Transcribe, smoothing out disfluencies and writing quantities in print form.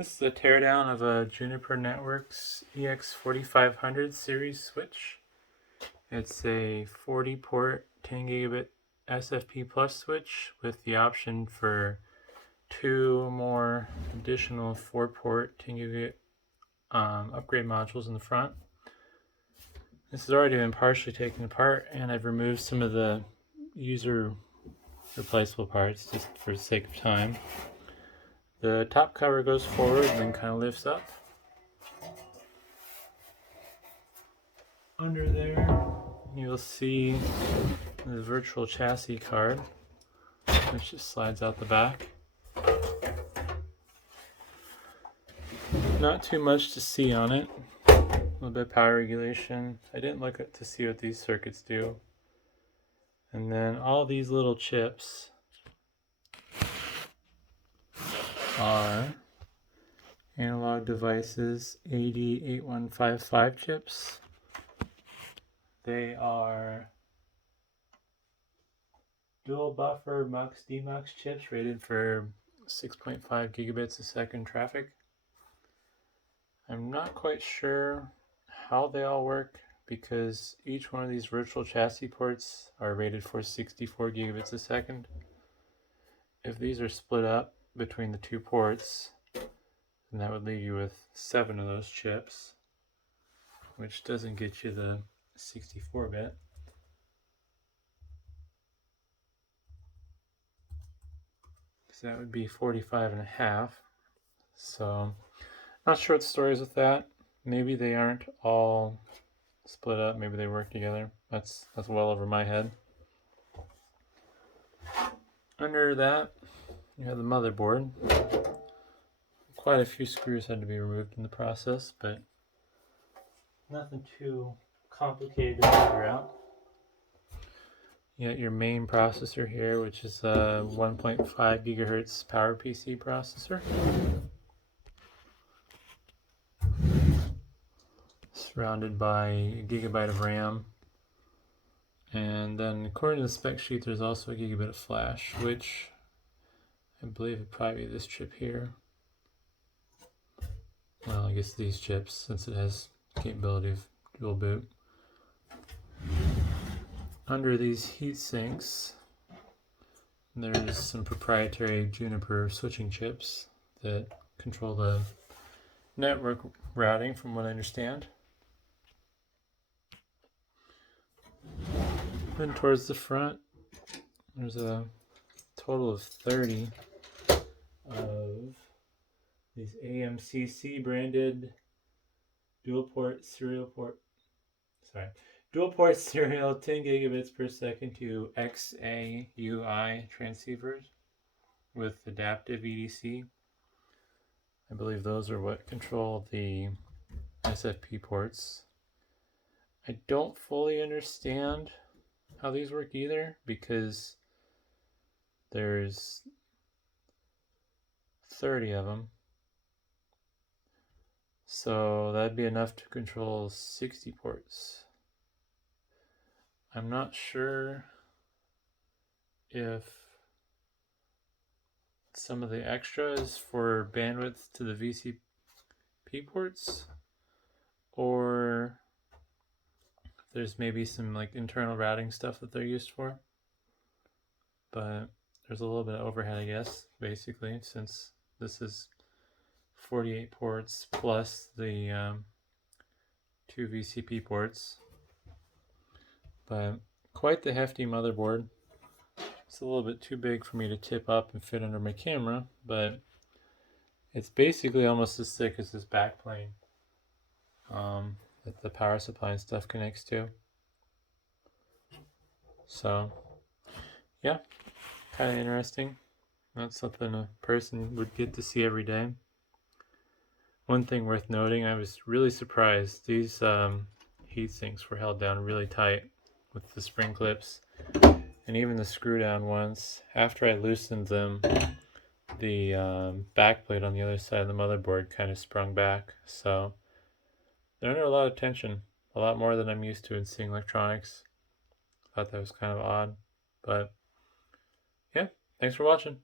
This is a teardown of a Juniper Networks EX4500 series switch. It's a 40 port 10 gigabit SFP plus switch with the option for 2 more additional 4 port 10 gigabit upgrade modules in the front. This has already been partially taken apart, and I've removed some of the user replaceable parts just for the sake of time. The top cover goes forward and then kind of lifts up. Under there, you'll see the virtual chassis card, which just slides out the back. Not too much to see on it. A little bit of power regulation. I didn't look to see what these circuits do. And then all these little chips are Analog Devices AD8155 chips. They are dual buffer Mux Demux chips rated for 6.5 gigabits a second traffic. I'm not quite sure how they all work because each one of these virtual chassis ports are rated for 64 gigabits a second. If these are split up between the two ports, then that would leave you with 7 of those chips, which doesn't get you the 64-bit. So that would be 45 and a half. So not sure what the story is with that. Maybe they aren't all split up. Maybe they work together. That's well over my head. Under that, you have the motherboard. Quite a few screws had to be removed in the process, but nothing too complicated to figure out. You got your main processor here, which is a 1.5 gigahertz PowerPC processor. Surrounded by a gigabyte of RAM. And then according to the spec sheet, there's also a gigabit of flash, which I believe would probably be this chip here. Well, I guess these chips, since it has capability of dual boot. Under these heat sinks, there's some proprietary Juniper switching chips that control the network routing, from what I understand. Then towards the front, there's a total of 30 of these AMCC branded dual port serial 10 gigabits per second to XAUI transceivers with adaptive EDC. I believe those are what control the SFP ports. I don't fully understand how these work either, because there's 30 of them. So that'd be enough to control 60 ports. I'm not sure if some of the extra is for bandwidth to the VCP ports, or there's maybe some like internal routing stuff that they're used for. But there's a little bit of overhead, I guess, basically, since this is 48 ports plus the 2 VCP ports. But quite the hefty motherboard. It's a little bit too big for me to tip up and fit under my camera, but it's basically almost as thick as this backplane that the power supply and stuff connects to. So yeah, kind of interesting. Not something a person would get to see every day. One thing worth noting, I was really surprised. These heat sinks were held down really tight with the spring clips, and even the screw down ones. After I loosened them, the back plate on the other side of the motherboard kind of sprung back. So they're under a lot of tension, a lot more than I'm used to in seeing electronics. Thought that was kind of odd, but yeah, thanks for watching.